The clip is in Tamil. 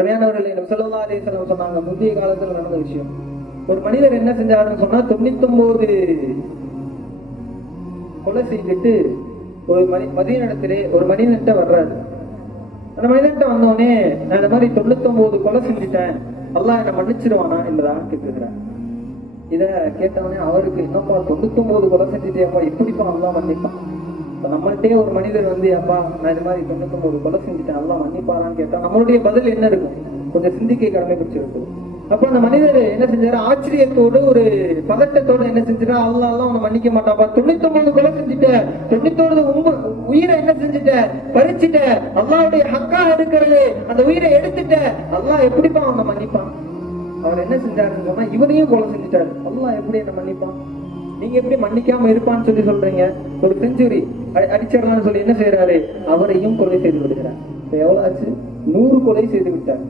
அருமையானவர்கள் நபி ஸல்லல்லாஹு அலைஹி வஸல்லம் சொன்னாங்க, முந்தைய காலத்துல நடந்த விஷயம். ஒரு மனிதர் என்ன செஞ்சாருன்னு சொன்னா 99 கொலை செய்துட்டு ஒரு மதீனத்திலே ஒரு மனிதன்கிட்ட வர்றாரு. அந்த மனிதன்கிட்ட வந்தோடனே, நான் இந்த மாதிரி 99 கொலை செஞ்சுட்டேன், அல்லாஹ் என்ன மன்னிச்சிருவானா என்பதாக கேட்டுக்கிறார். இத கேட்டவனே அவருக்கு, என்னப்பா 99 கொலை செஞ்சுட்டேப்பா, எப்படிப்பா அல்லாஹ் மன்னிப்பான்? இப்ப நம்மள்டே ஒரு மனிதர் வந்து, அப்பா நான் இது மாதிரி 99 கொலை செஞ்சுட்டேன், அல்லாஹ் மன்னிப்பாரான்னு கேட்டா நம்மளுடைய பதில் என்ன இருக்கும்? கொஞ்சம் சிந்திக்கை கடமைப்பட்டிருக்கும். அப்ப அந்த மனிதர் என்ன செஞ்சாரு? ஆச்சரியத்தோடு ஒரு பதட்டத்தோடு என்ன செஞ்சுட்டா, அல்லாஹ் அவனை மன்னிக்க மாட்டாப்பா, 99 கொலை செஞ்சுட்ட, 99 உயிரை என்ன செஞ்சுட்ட, பறிச்சுட்ட, அல்லாஹ்வுடைய ஹக்கா இருக்கிறது, அந்த உயிரை எடுத்துட்ட, அல்லாஹ் எப்படிப்பா அவனை மன்னிப்பான்? அவர் என்ன செஞ்சாருன்னு சொன்னா, இவனையும் கொலை செஞ்சுட்டாரு, அல்லாஹ் எப்படி என்ன மன்னிப்பான்? நீங்க எப்படி மன்னிக்காம இருப்பான்னு சொல்லி சொல்றீங்க? ஒரு செஞ்சுரி அடிச்சிடலாம்னு சொல்லி என்ன செய்யறாரு? அவரையும் கொலை செய்து விடுகிறார். எவ்வளவு ஆச்சு? 100 கொலை செய்து விட்டார்.